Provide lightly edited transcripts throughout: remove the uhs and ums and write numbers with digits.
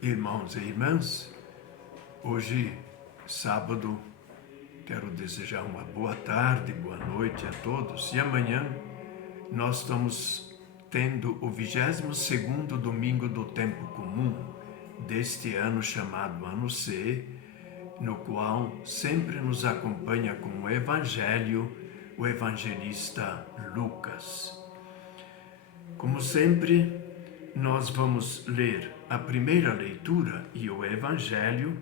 Irmãos e irmãs, hoje, sábado, quero desejar uma boa tarde, boa noite a todos. E amanhã nós estamos tendo o 22º domingo do tempo comum deste ano chamado Ano C, no qual sempre nos acompanha com o Evangelho o evangelista Lucas. Como sempre, nós vamos ler a primeira leitura e o Evangelho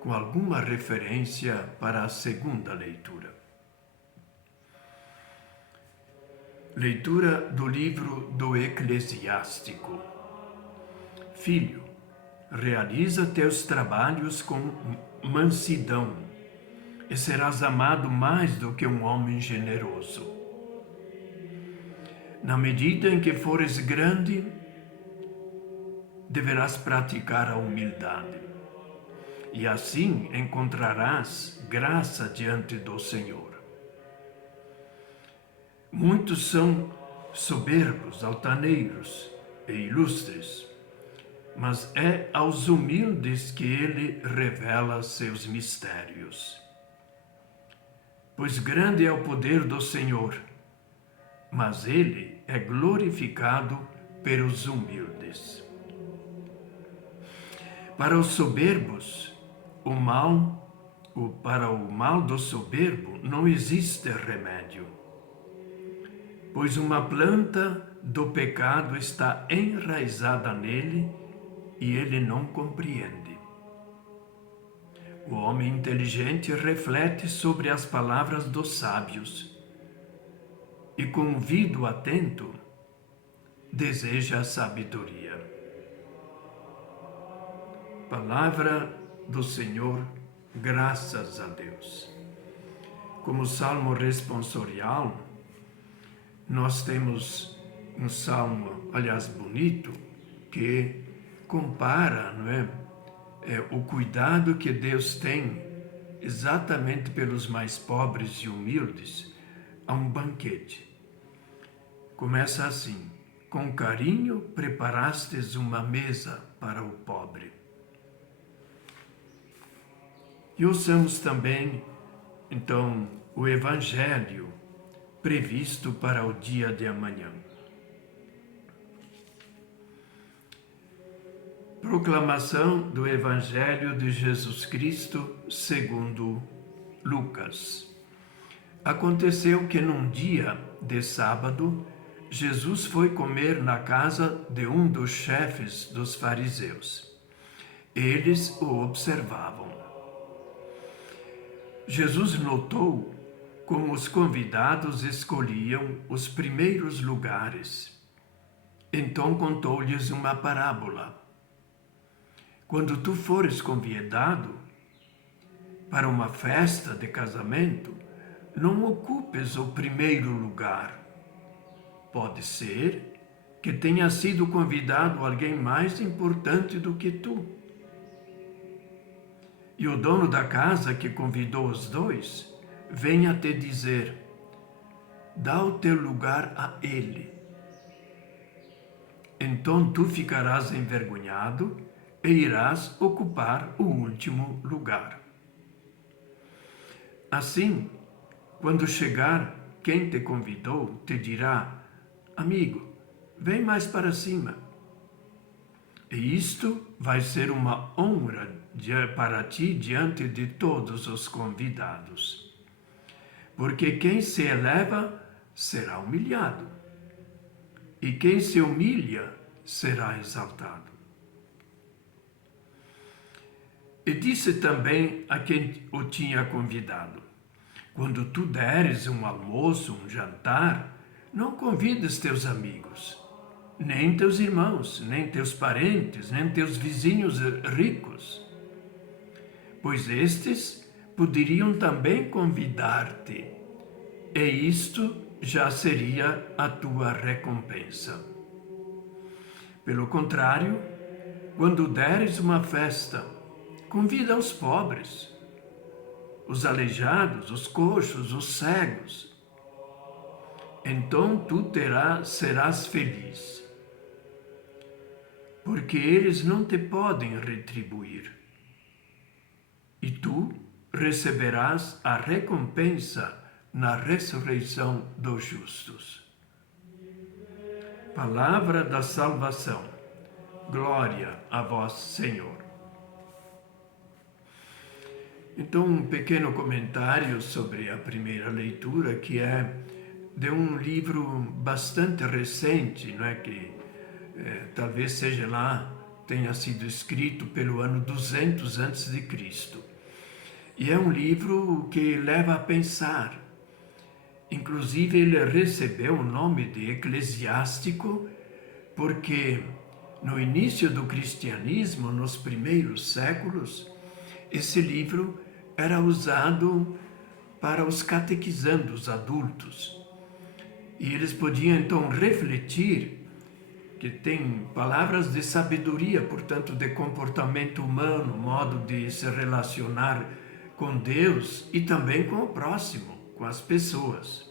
com alguma referência para a segunda leitura. Leitura do livro do Eclesiástico. Filho, realiza teus trabalhos com mansidão e serás amado mais do que um homem generoso. Na medida em que fores grande, deverás praticar a humildade, e assim encontrarás graça diante do Senhor. Muitos são soberbos, altaneiros e ilustres, mas é aos humildes que ele revela seus mistérios. Pois grande é o poder do Senhor, mas ele é glorificado pelos humildes. Para os soberbos, para o mal do soberbo não existe remédio, pois uma planta do pecado está enraizada nele e ele não compreende. O homem inteligente reflete sobre as palavras dos sábios e, com ouvido atento, deseja a sabedoria. Palavra do Senhor, graças a Deus. Como salmo responsorial, nós temos um salmo, aliás, bonito, que compara, o cuidado que Deus tem exatamente pelos mais pobres e humildes a um banquete. Começa assim: com carinho preparastes uma mesa para o pobre. E ouçamos também, então, o Evangelho previsto para o dia de amanhã. Proclamação do Evangelho de Jesus Cristo segundo Lucas. Aconteceu que num dia de sábado, Jesus foi comer na casa de um dos chefes dos fariseus. Eles o observavam. Jesus notou como os convidados escolhiam os primeiros lugares. Então contou-lhes uma parábola. Quando tu fores convidado para uma festa de casamento, não ocupes o primeiro lugar. Pode ser que tenha sido convidado alguém mais importante do que tu. E o dono da casa que convidou os dois venha te dizer: dá o teu lugar a ele. Então tu ficarás envergonhado e irás ocupar o último lugar. Assim, quando chegar quem te convidou, te dirá: amigo, vem mais para cima. E isto vai ser uma honra para ti diante de todos os convidados. Porque quem se eleva será humilhado, e quem se humilha será exaltado. E disse também a quem o tinha convidado: quando tu deres um almoço, um jantar, não convides teus amigos, nem teus irmãos, nem teus parentes, nem teus vizinhos ricos, pois estes poderiam também convidar-te, e isto já seria a tua recompensa. Pelo contrário, quando deres uma festa, convida os pobres, os aleijados, os coxos, os cegos. Então tu serás feliz, porque eles não te podem retribuir. E tu receberás a recompensa na ressurreição dos justos. Palavra da salvação. Glória a vós, Senhor. Então, um pequeno comentário sobre a primeira leitura, que é de um livro bastante recente, não é? Que talvez seja lá, tenha sido escrito pelo ano 200 a.C. E é um livro que leva a pensar. Inclusive, ele recebeu o nome de eclesiástico porque no início do cristianismo, nos primeiros séculos, esse livro era usado para os catequizandos adultos. E eles podiam então refletir, que tem palavras de sabedoria, portanto, de comportamento humano, modo de se relacionar com Deus e também com o próximo, com as pessoas.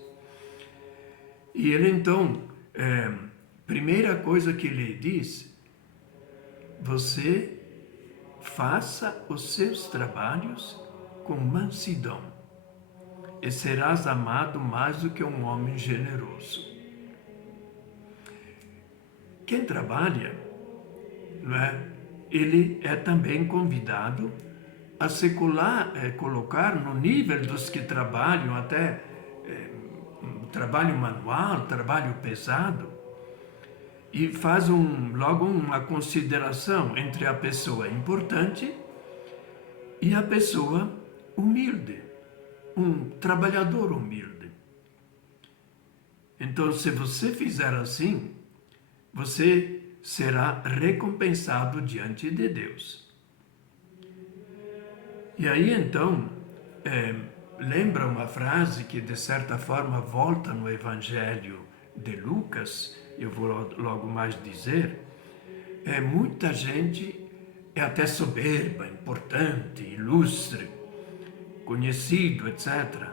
E ele então, primeira coisa que ele diz, você faça os seus trabalhos com mansidão e serás amado mais do que um homem generoso. Quem trabalha, não é? Ele é também convidado a se colocar no nível dos que trabalham até trabalho manual, trabalho pesado, e faz logo uma consideração entre a pessoa importante e a pessoa humilde, um trabalhador humilde. Então, se você fizer assim, você será recompensado diante de Deus. E aí, então, lembra uma frase que, de certa forma, volta no Evangelho de Lucas, eu vou logo mais dizer, muita gente é até soberba, importante, ilustre, conhecido, etc.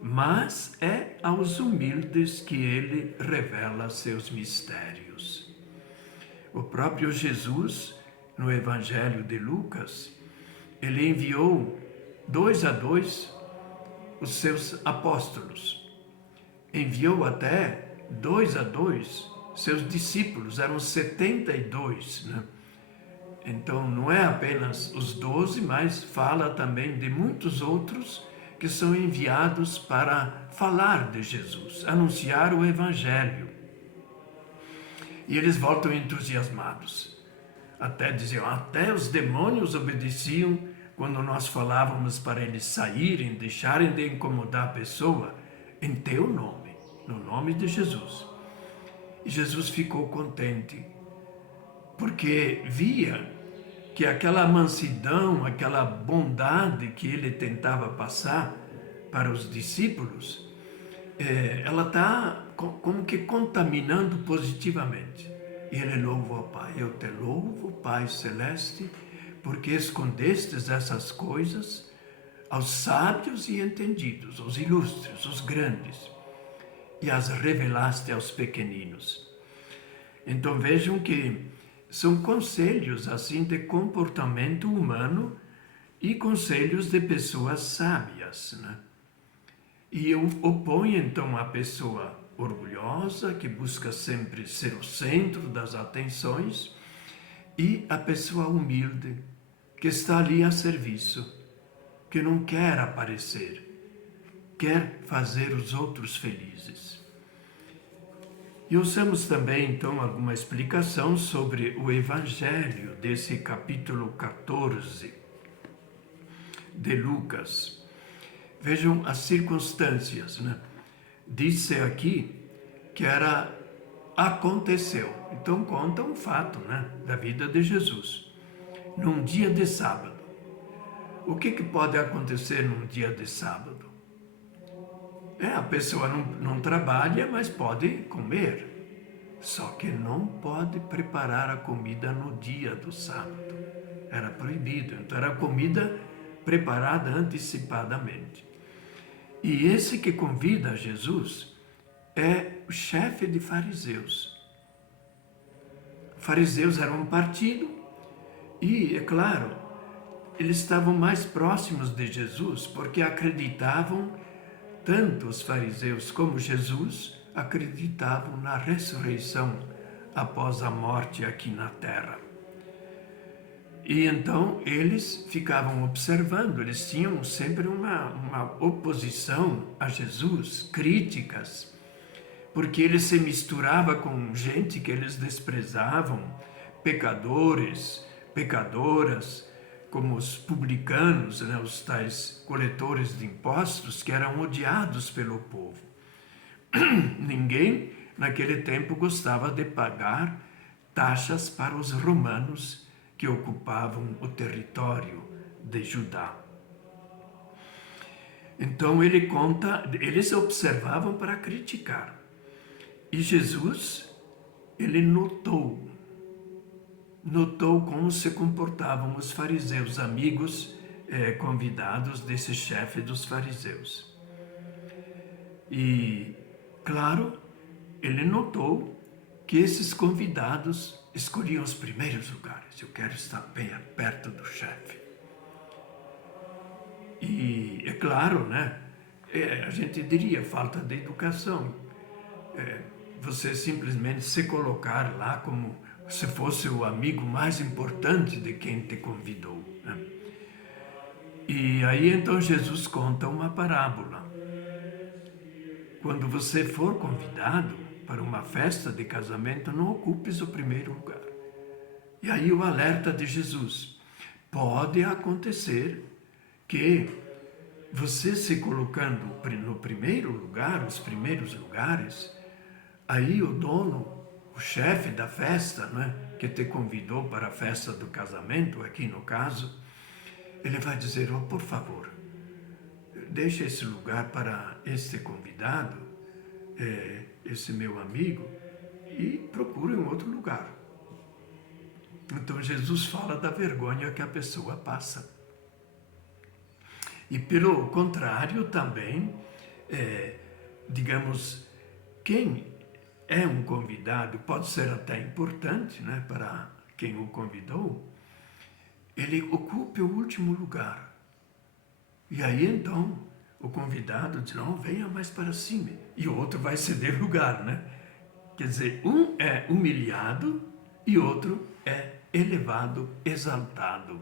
Mas é aos humildes que ele revela seus mistérios. O próprio Jesus, no Evangelho de Lucas, ele enviou 2 a 2 os seus apóstolos. Enviou até 2 a 2 seus discípulos, eram 72, né? Então não é apenas os 12, mas fala também de muitos outros que são enviados para falar de Jesus, anunciar o Evangelho. E eles voltam entusiasmados. Até diziam, até os demônios obedeciam quando nós falávamos para eles saírem, deixarem de incomodar a pessoa em teu nome, no nome de Jesus. E Jesus ficou contente, porque via que aquela mansidão, aquela bondade que ele tentava passar para os discípulos, ela está como que contaminando positivamente. E ele louva ao Pai. Eu te louvo, Pai Celeste, porque escondestes essas coisas aos sábios e entendidos, aos ilustres, aos grandes, e as revelaste aos pequeninos. Então vejam que são conselhos assim de comportamento humano e conselhos de pessoas sábias, né? E opõe então a pessoa orgulhosa, que busca sempre ser o centro das atenções, e a pessoa humilde, que está ali a serviço, que não quer aparecer, quer fazer os outros felizes. E usamos também, então, alguma explicação sobre o Evangelho desse capítulo 14 de Lucas. Vejam as circunstâncias, né? Disse aqui que aconteceu. Então conta um fato, né, da vida de Jesus. Num dia de sábado. O que pode acontecer num dia de sábado? A pessoa não trabalha, mas pode comer. Só que não pode preparar a comida no dia do sábado. Era proibido. Então era comida preparada antecipadamente. E esse que convida Jesus é o chefe de fariseus. fariseus eram um partido e, é claro, eles estavam mais próximos de Jesus porque acreditavam, tanto os fariseus como Jesus, acreditavam na ressurreição após a morte aqui na terra. E então eles ficavam observando, eles tinham sempre uma oposição a Jesus, críticas, porque ele se misturava com gente que eles desprezavam, pecadores, pecadoras, como os publicanos, né, os tais coletores de impostos, que eram odiados pelo povo. Ninguém naquele tempo gostava de pagar taxas para os romanos que ocupavam o território de Judá. Então ele conta, eles observavam para criticar. E Jesus, ele notou como se comportavam os fariseus, amigos convidados desse chefe dos fariseus. E, claro, ele notou que esses convidados escolhiam os primeiros lugares. Eu quero estar bem perto do chefe. E, é claro, né? A gente diria falta de educação. Você simplesmente se colocar lá como se fosse o amigo mais importante de quem te convidou, né? E aí então Jesus conta uma parábola. Quando você for convidado para uma festa de casamento, não ocupes o primeiro lugar. E aí o alerta de Jesus. Pode acontecer que você se colocando no primeiro lugar, os primeiros lugares, aí o dono, o chefe da festa, né, que te convidou para a festa do casamento, aqui no caso, ele vai dizer, oh, por favor, deixa esse lugar para este convidado, esse meu amigo, e procure um outro lugar. Então Jesus fala da vergonha que a pessoa passa. E pelo contrário também, digamos, quem é um convidado, pode ser até importante, né, para quem o convidou, ele ocupe o último lugar. E aí então o convidado diz, não, venha mais para cima. E o outro vai ceder lugar, né? Quer dizer, um é humilhado e outro é elevado, exaltado.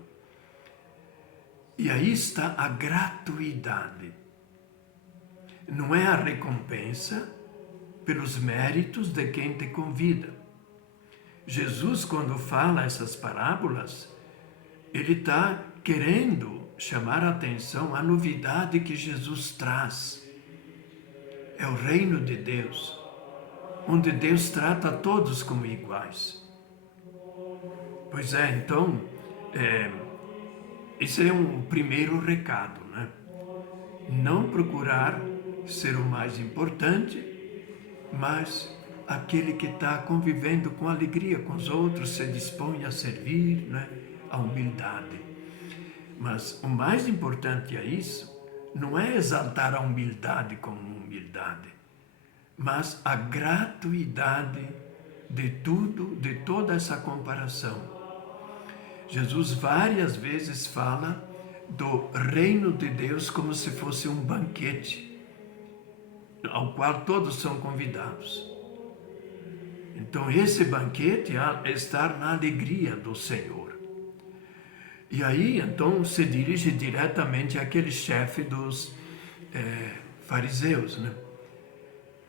E aí está a gratuidade. Não é a recompensa pelos méritos de quem te convida. Jesus, quando fala essas parábolas, ele está querendo chamar a atenção à novidade que Jesus traz. É o reino de Deus, onde Deus trata a todos como iguais. Pois é, então, esse é um primeiro recado, né? Não procurar ser o mais importante, mas aquele que está convivendo com alegria com os outros, se dispõe a servir, né? A humildade. Mas o mais importante é isso, não é exaltar a humildade como humildade, mas a gratuidade de tudo, de toda essa comparação. Jesus várias vezes fala do reino de Deus como se fosse um banquete, ao qual todos são convidados. Então esse banquete é estar na alegria do Senhor. E aí então se dirige diretamente àquele chefe dos fariseus, né?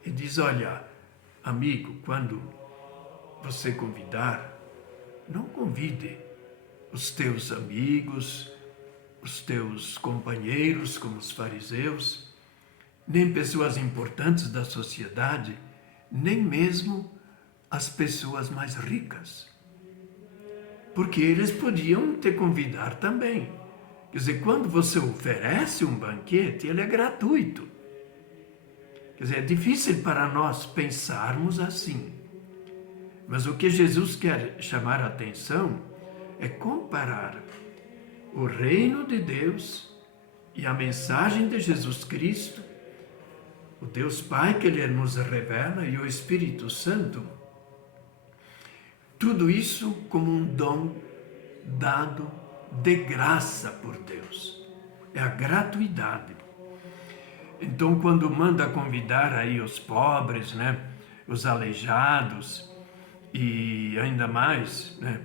E diz, olha, amigo, quando você convidar, não convide os teus amigos, os teus companheiros, como os fariseus, nem pessoas importantes da sociedade, nem mesmo as pessoas mais ricas. Porque eles podiam te convidar também. Quer dizer, quando você oferece um banquete, ele é gratuito. Quer dizer, é difícil para nós pensarmos assim. Mas o que Jesus quer chamar a atenção é comparar o reino de Deus e a mensagem de Jesus Cristo, o Deus Pai que Ele nos revela e o Espírito Santo. Tudo isso como um dom dado de graça por Deus. É a gratuidade. Então, quando manda convidar aí os pobres, né, os aleijados e ainda mais, né,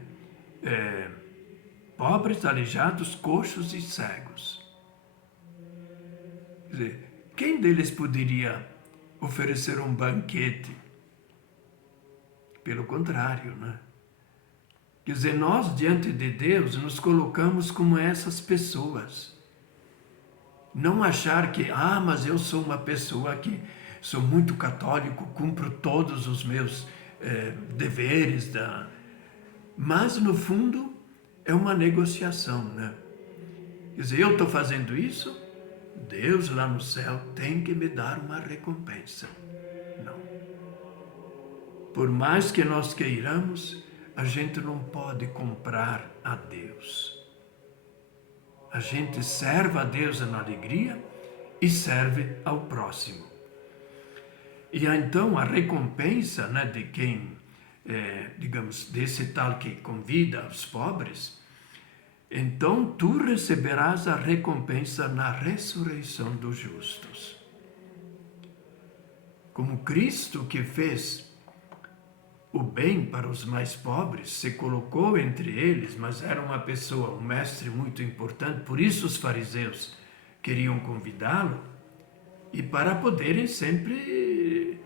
pobres, aleijados, coxos e cegos. Quer dizer, quem deles poderia oferecer um banquete? Pelo contrário, né? Quer dizer, nós diante de Deus nos colocamos como essas pessoas. Não achar que, mas eu sou uma pessoa que sou muito católico, cumpro todos os meus deveres. Mas, no fundo, é uma negociação, né? Quer dizer, eu estou fazendo isso, Deus lá no céu tem que me dar uma recompensa. Não. Por mais que nós queiramos, a gente não pode comprar a Deus. A gente serve a Deus na alegria e serve ao próximo. E então a recompensa, né, de quem, digamos, desse tal que convida os pobres, então tu receberás a recompensa na ressurreição dos justos. Como Cristo que fez o bem para os mais pobres, se colocou entre eles, mas era uma pessoa, um mestre muito importante, por isso os fariseus queriam convidá-lo, e para poderem sempre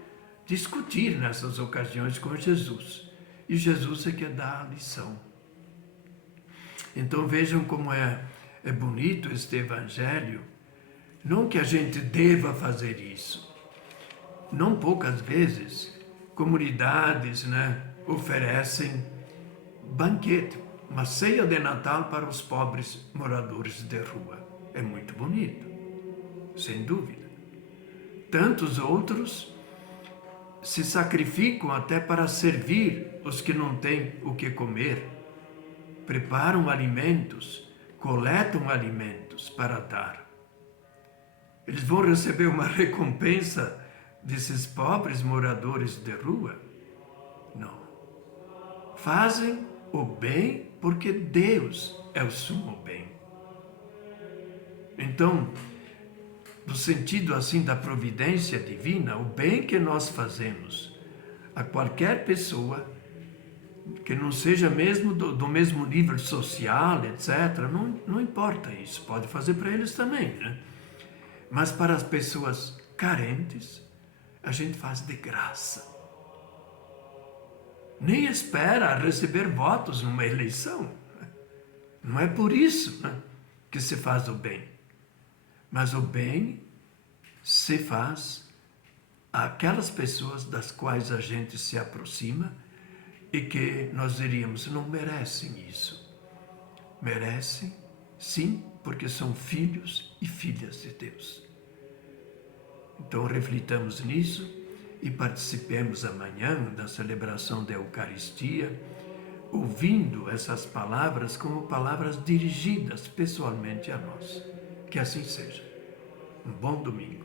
discutir nessas ocasiões com Jesus. E Jesus é que dá a lição. Então vejam como é bonito este evangelho. Não que a gente deva fazer isso. Não poucas vezes comunidades, né, oferecem banquete, uma ceia de Natal para os pobres moradores de rua. É muito bonito, sem dúvida. Tantos outros se sacrificam até para servir os que não têm o que comer, preparam alimentos, coletam alimentos para dar. Eles vão receber uma recompensa desses pobres moradores de rua? Não. Fazem o bem porque Deus é o sumo bem. Então, no sentido assim da providência divina, o bem que nós fazemos a qualquer pessoa, que não seja mesmo do mesmo nível social, etc., não importa isso, pode fazer para eles também, né? Mas para as pessoas carentes, a gente faz de graça. Nem espera receber votos numa eleição. Não é por isso, né, que se faz o bem. Mas o bem se faz àquelas pessoas das quais a gente se aproxima e que nós diríamos, não merecem isso. Merecem, sim, porque são filhos e filhas de Deus. Então reflitamos nisso e participemos amanhã da celebração da Eucaristia, ouvindo essas palavras como palavras dirigidas pessoalmente a nós. Que assim seja. Um bom domingo.